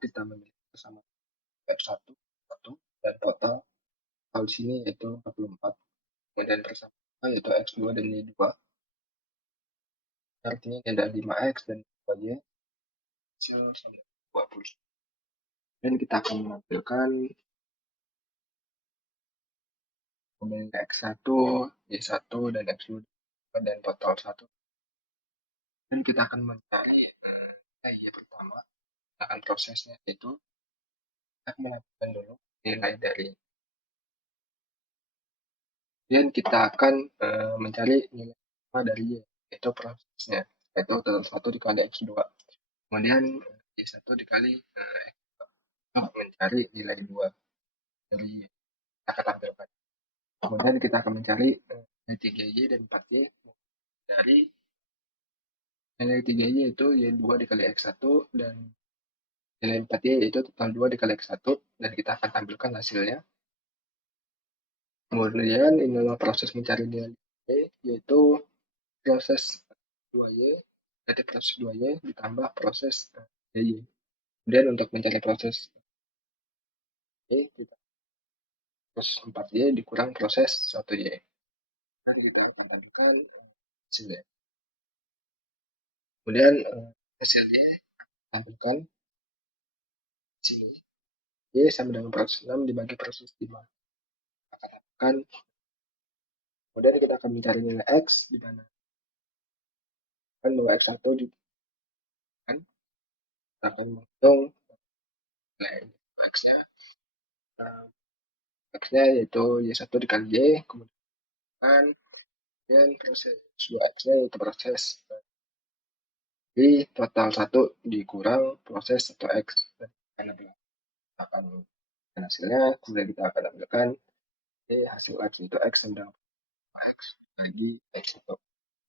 kita memiliki bersama F1 1 dan total kalau di sini yaitu 44. Kemudian bersama yaitu X2 dan Y2. Artinya ini ada 5X dan 2Y hasil 20. Dan kita akan menampilkan kemudian X1, Y1 dan X2 dan total 1. Dan kita akan mencari Y pertama. Akan prosesnya yaitu kita menambahkan dulu nilai dari. Kemudian kita akan mencari nilai dari Y, yaitu prosesnya, yaitu total 1 dikali X2. Kemudian Y1 dikali X2 untuk mencari nilai 2 dari Y. Kita akan tampilkan. Kemudian kita akan mencari nilai 3Y dan 4Y dari nilai 3Y yaitu Y2 dikali X1 dan nilai 4Y yaitu total 2 dikali X1 dan kita akan tampilkan hasilnya. Kemudian inilah proses mencari nilai Y, yaitu proses 2Y, berarti proses 2Y ditambah proses Y. Kemudian untuk mencari proses Y, kita proses 4Y dikurang proses 1Y. Dan kita akan tampilkan hasilnya. Kemudian hasilnya tampilkan di sini. Y sama dengan proses 6 dibagi proses 5. Akan tampilkan. Kemudian kita akan mencari nilai X di mana kan bahwa X1 di kan kita akan menghitung nilai X-nya. X-nya yaitu Y1 dikali Y, kemudian proses 2X-nya yaitu proses di total 1 dikurang proses 1X. Karena akan hasilnya, kemudian kita akan ambilkan hasil X itu X sedang X bagi X1.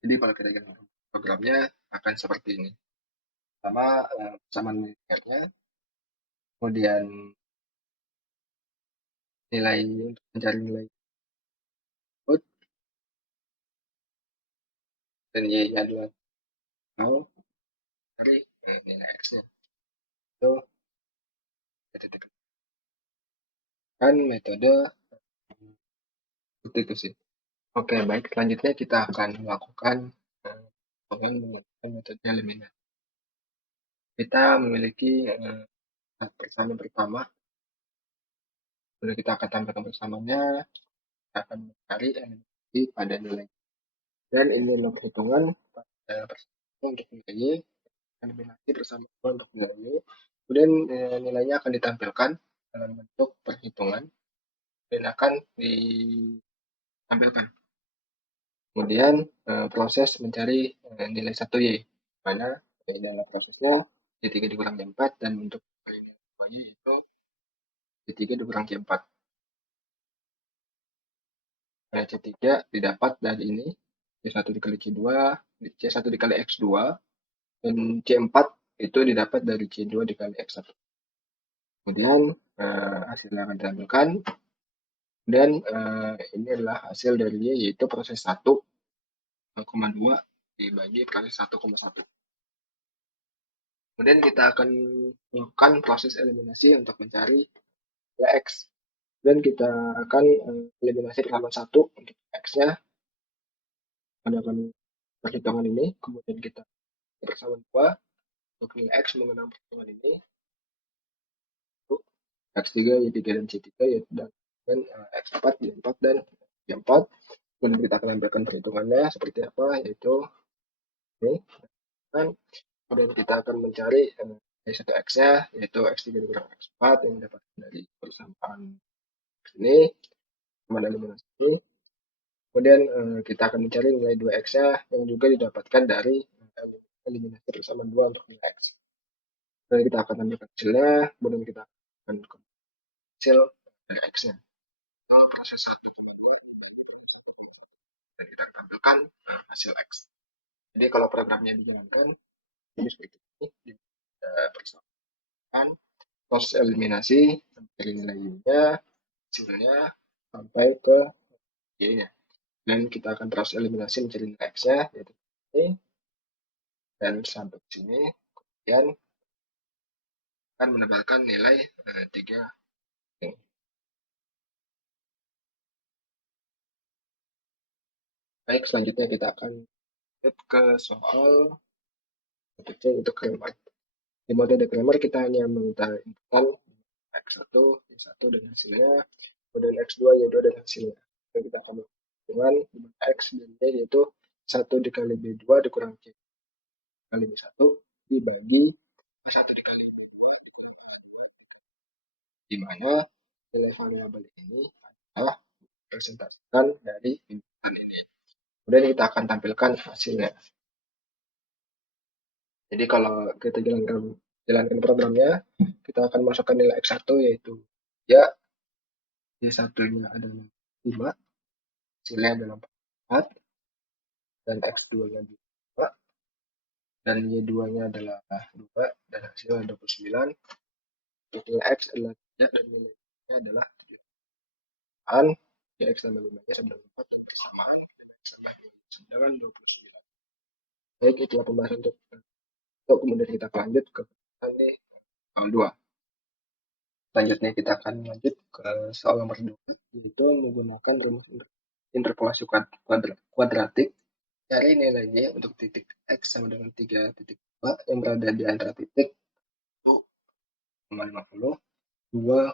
Jadi kalau kita ingin programnya akan seperti ini. Pertama, persamaan nilainya, kemudian nilai untuk mencari nilai input, dan Y-nya adalah 0, cari nilai X-nya. Itu kan metode seperti itu sih. Oke, baik. Selanjutnya kita akan melakukan menggunakan metode eliminasi. Kita memiliki persamaan pertama. Kemudian kita akan tampilkan persamanya. Kita akan mencari eliminasi pada nilai. Dan ini adalah perhitungan pada persamaan untuk nilai Y. Eliminasi bersama untuk nilai Y. Kemudian nilainya akan ditampilkan dalam bentuk perhitungan dan akan ditampilkan. Kemudian proses mencari nilai 1Y, mana dalam prosesnya Y3 dikurang Y4 dan untuk nilai 2Y itu Y3 dikurang Y4. Nah, C3 didapat dari ini, C1 dikali C2, C1 dikali X2, dan C4 itu didapat dari C2 dikali X1. Kemudian hasilnya akan ditampilkan, dan ini adalah hasil dari Y, yaitu proses 1,2 dibagi proses 1,1. Kemudian kita akan melakukan proses eliminasi untuk mencari nilai X. Dan kita akan eliminasi persamaan 1 untuk X-nya. Pada perhitungan ini, kemudian kita persamaan 2 untuk nilai X menggunakan perhitungan ini. X3, Y3, dan C3, dan X4, Y4, dan Y4. Kemudian kita akan tampilkan perhitungannya seperti apa, yaitu ini. Dan kemudian kita akan mencari Y1 X-nya, yaitu X3 dikurang X4 yang dapat dari persamaan ini, teman eliminasi ini. Kemudian kita akan mencari nilai 2X-nya yang juga didapatkan dari eliminasi persamaan 2 untuk nilai X. Dan kita akan tampilkan hasilnya, kemudian kita akan hasil dari X-nya. Itu proses 1 dan kita akan tampilkan hasil X. Jadi kalau programnya dijalankan, ini seperti ini, persamaan, proses eliminasi, dari nilai Y-nya, hasilnya, sampai ke Y-nya. Dan kita akan proses eliminasi mencari nilai X-nya, yaitu ini, dan sampai sini. Kemudian akan mendapatkan nilai 3. Baik, selanjutnya kita akan lihat ke soal berikutnya untuk grammar. Di mode grammar kita hanya meminta inputan X1, Y1 dan hasilnya, kemudian X2, Y2 dan hasilnya. Dan kita akan melakukan dengan X dan Y yaitu 1 dikali B2 dikurang C kali B1 dibagi B1 dikali B2, di mana nilai variabel ini adalah presentasikan dari inputan ini. Kemudian kita akan tampilkan hasilnya. Jadi kalau kita jalankan programnya, kita akan masukkan nilai X1 yaitu ya, Y1-nya adalah 5, hasilnya adalah 4, dan X2-nya 2, dan Y2-nya adalah 2, dan hasilnya 29. Untuk nilai X adalah 3, dan nilai Y-nya adalah 7. Dan ya, X tambah 5-nya sama dengan 4, dan persamaan sama dengan 29. Baik, itulah pembahasan untuk kemudian kita lanjut ke soal 2. Selanjutnya kita akan lanjut ke soal nomor 2, yaitu menggunakan rumus interpolasi kuadratik. Cari nilai Y untuk titik X sama dengan 3,2 yang berada di antara titik 1,50, 2,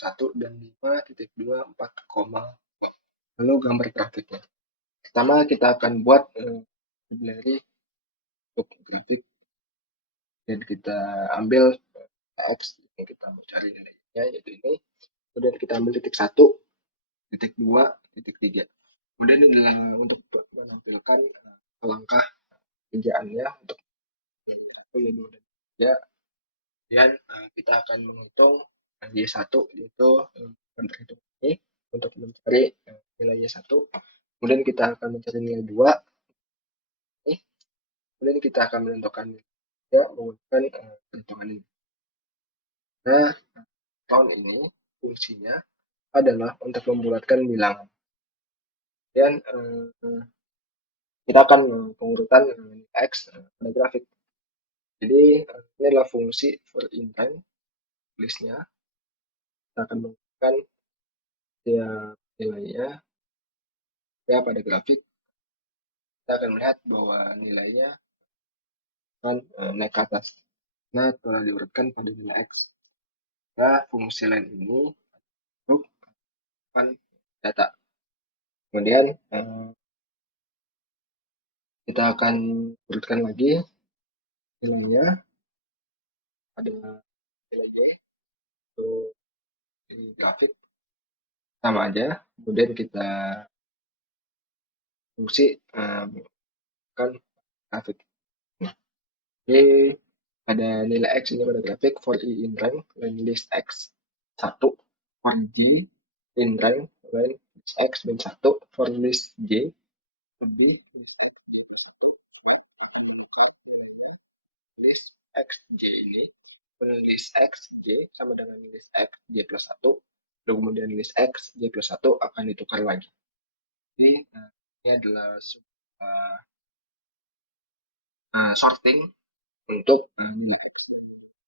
1, dan 5,2, 4,2. Lalu gambar grafiknya. Pertama kita akan buat library untuk grafik, dan kita ambil X yang kita mau cari nilainya, yaitu ini. Kemudian kita ambil titik 1, titik 2, titik 3. Kemudian ini adalah untuk menampilkan langkah kerjaannya untuk Y1, Y2, dan 3. Kemudian kita akan menghitung Y1, yaitu perhitungan ini untuk mencari nilai Y1. Kemudian kita akan mencari nilai 2. Kemudian kita akan menentukan ya menggunakan perhitungan ini. Nah, tahun ini fungsinya adalah untuk membulatkan bilangan. Dan kita akan pengurutan X pada grafik. Jadi ini adalah fungsi for in time listnya. Kita akan menggunakan ya nilainya ya pada grafik. Kita akan melihat bahwa nilainya akan naik ke atas. Nah, telah diurutkan pada nilai X. Nah, fungsi lain ini untuk data. Kemudian kita akan urutkan lagi nilainya ada nilainya untuk di grafik sama aja. Kemudian kita fungsi kan grafik. Nah, ini ada nilai X ini pada grafik for I in rank line list X 1, for J in rank line list X min 1, for list J lebih list XJ ini, list XJ sama dengan list XJ plus 1, kemudian list XJ plus 1 akan ditukar lagi. Jadi ini adalah sorting untuk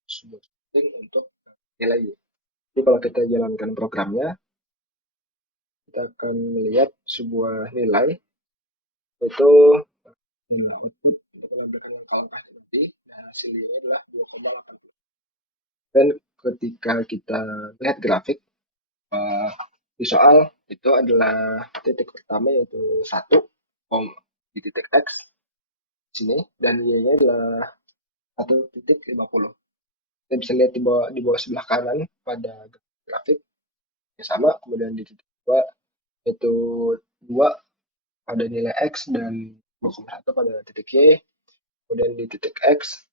sorting untuk nilai. Jadi kalau kita jalankan programnya, kita akan melihat sebuah nilai, yaitu nilai output menambahkan langkah lebih, dan hasilnya adalah 2,8. Dan ketika kita lihat grafik di soal itu adalah titik pertama yaitu 1 di titik X sini, dan Y-nya adalah 1,50. Kita bisa lihat di bawah sebelah kanan pada grafik yang sama. Kemudian di titik 2 yaitu 2 pada nilai X dan 2,1 pada titik Y. Kemudian di titik X,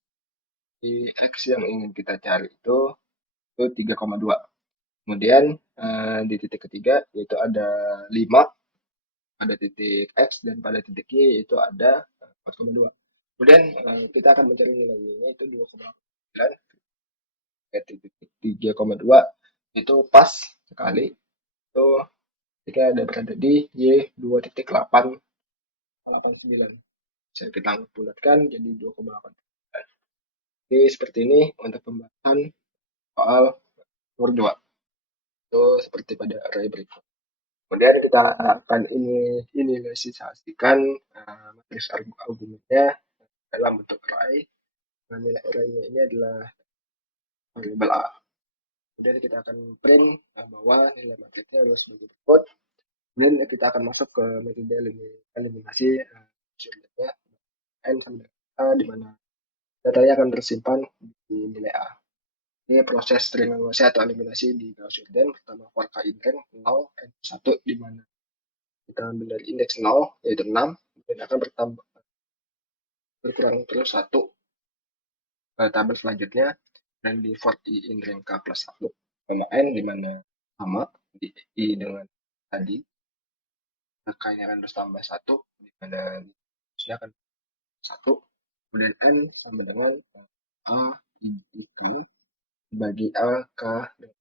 di X yang ingin kita cari itu 3,2. Kemudian di titik ketiga yaitu ada 5 pada titik X, dan pada titik Y itu ada 4,2. Kemudian kita akan mencari nilai Y-nya itu 2,9. Titik 3,2 itu pas sekali itu ketika ada berada di Y 2,889. Bisa kita bulatkan jadi 2,8. Jadi seperti ini untuk pembahasan soal nomor 2. Itu seperti pada array berikut. Kemudian kita akan inisialisasikan matriks argumennya dalam bentuk array. Nah, nilai array-nya ini adalah variabel A. Kemudian kita akan print bahwa nilai matriksnya adalah sebagai berikut. Kemudian kita akan masuk ke metode eliminasi hasilnya n sama dengan A, di mana datanya akan tersimpan di nilai A. Ini proses eliminasi atau eliminasi di Gauss-Jordan. Pertama, for k in rank 0, n 1, di mana kita ambil dari indeks 0, yaitu 6, dan akan berkurang terus 1 ke tabel selanjutnya, dan di for i in rank k plus 1, n, di mana sama di i dengan tadi, maka ini akan bertambah 1, di mana ini akan 1, kemudian n sama dengan a i k bagi a, k, dan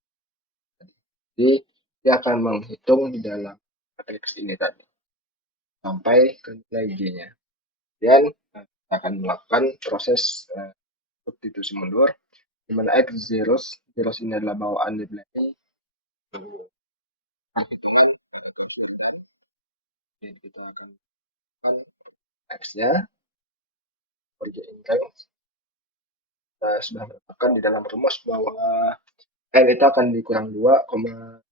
jadi dia akan menghitung di dalam matriks ini tadi sampai ke nilai G-nya. Kemudian kita akan melakukan proses substitusi mundur, di mana x zeros ini adalah bawaan di belakang. Jadi kita akan melakukan x-nya pergi rank. Kita sudah mendapatkan di dalam rumus bahwa n itu akan dikurang 2,1,1.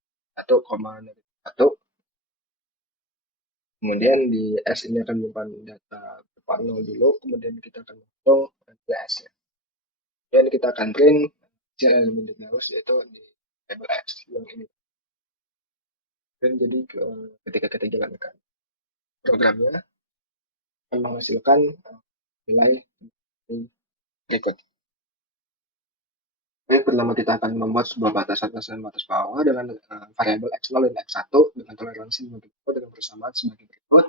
Kemudian di S ini akan menyimpan data berupa 0 dulu, kemudian kita akan menghitung nilai S-nya. Dan kita akan print elemen di Gauss, yaitu di label X yang ini. Dan jadi ketika kita jalankan programnya akan menghasilkan nilai berikut. Baik, pertama kita akan membuat sebuah batasan batas bawah dengan variabel x0 dan x1 dengan toleransi dengan persamaan sebagai berikut.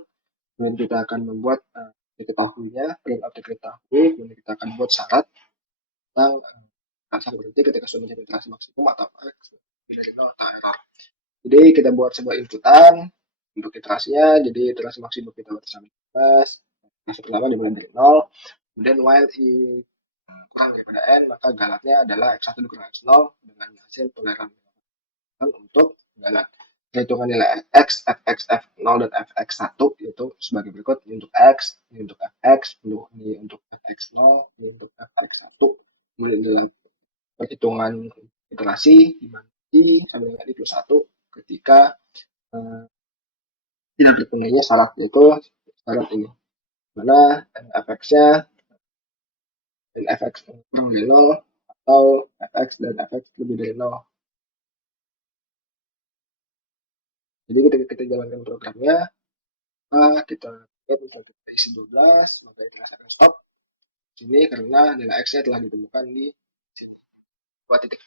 Kemudian kita akan membuat diketahuinya, print of diketahui, kemudian kita akan buat syarat tentang rasa berhenti ketika sudah mencapai iterasi maksimum atau x dari 0 atau error. Jadi kita buat sebuah inputan untuk iterasinya, jadi iterasi maksimum kita buat sampai 15, iterasi pertama dimulai dari 0, kemudian while i kurang daripada n, maka galatnya adalah x1 dikurang x0 dengan hasil toleran untuk galat. Perhitungan nilai x, fx, f0, dan fx1 yaitu sebagai berikut. Ini untuk x, ini untuk fx, ini untuk fx0, ini untuk fx1. Kemudian dalam perhitungan iterasi, di mana i sama dengan i plus 1 ketika tidak terpenuhinya syarat, yaitu syarat ini. Mana fx-nya dan fx kurang dari 0 atau fx dan fx lebih dari 0. Jadi ketika kita jalankan programnya, kita isi 12, maka iterasi akan stop sini karena nilai x-nya telah ditemukan di 2 titik.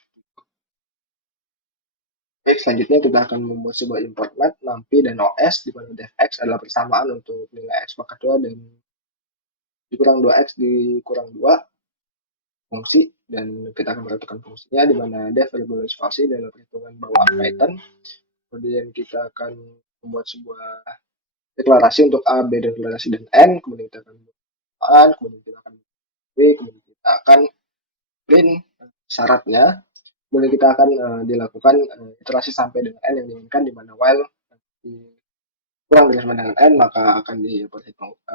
Oke, selanjutnya kita akan membuat sebuah import mat, nampi, dan os, di mana defx adalah persamaan untuk nilai x pangkat 2 dan dikurang 2x dikurang 2 fungsi, dan kita akan menentukan fungsinya, di mana def variable spasi dalam perhitungan bawaan Python. Kemudian kita akan membuat sebuah deklarasi untuk A, B, dan deklarasi dan N, kemudian kita akan membuat, kemudian kita akan kemudian kita akan print syaratnya, kemudian kita akan dilakukan iterasi sampai dengan N yang diinginkan, di mana while kurang dari sama dengan N, maka akan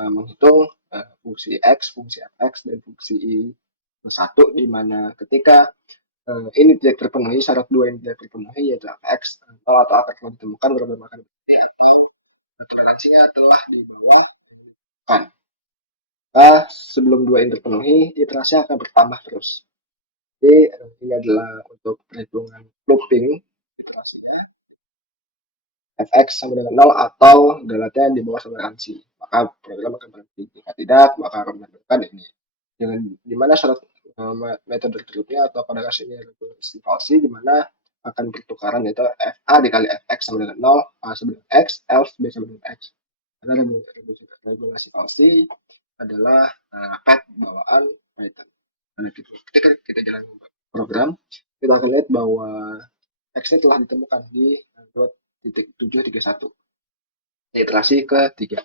menghitung fungsi X, fungsi Fx, dan fungsi I1, di mana ketika ini tidak terpenuhi, syarat 2 yang tidak terpenuhi, yaitu Fx atau akan telah ditemukan berapa makan berarti atau toleransinya telah di bawah kan. Maka sebelum 2 ini terpenuhi, iterasi akan bertambah terus. Jadi ini adalah untuk perhitungan looping iterasinya. Fx sama dengan 0 atau galatnya di bawah toleransi, maka program akan berhenti. Jika tidak, maka akan menampilkan ini. Dengan dimana syarat metode berikutnya atau pada kasus ini regulasi falsi, di mana akan pertukaran yaitu fa dikali fx sama dengan 0, a sama dengan x, else b sama dengan x. Karena regulasi falsi adalah pet bawaan Python. Nah, ketika kita jalan program, kita akan lihat bahwa x-nya telah ditemukan di 2.731. Iterasi ketiga.